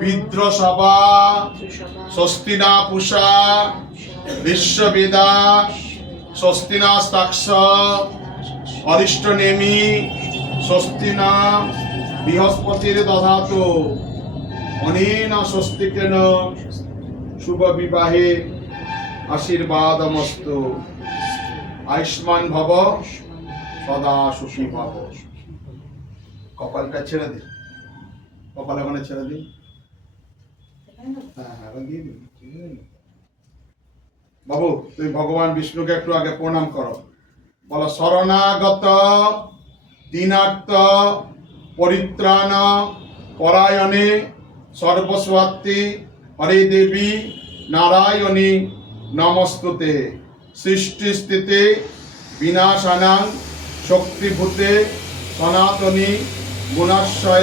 বিদ্রসভা স্বস্তি না পুষা বিশ্ববেদা স্বস্তি না স্তাক্ষ অরিষ্টনেমি স্বস্তি না বৃহস্পতির দধাতু অনেন স্বস্তিকেন শুভ বিবাহে আশীর্বাদমস্তু আয়ুষ্মান ভব সদা সুখী ভব। কপালটা ছেড়ে দিন, কপাল ওখানে ছেড়ে দিন। বাবু তুমি ভগবান বিষ্ণুকে একটু আগে প্রণাম করো, বলো শরণাগত দীনার্ত পরিত্রাণ পরায়ণে সর্বস্বাত্মে হরে দেবী নারায়ণী নমস্তুতে সৃষ্টি স্থিতে বিনাশানাং শক্তিভূতে সনাতনী গুণাশ্রয়ে।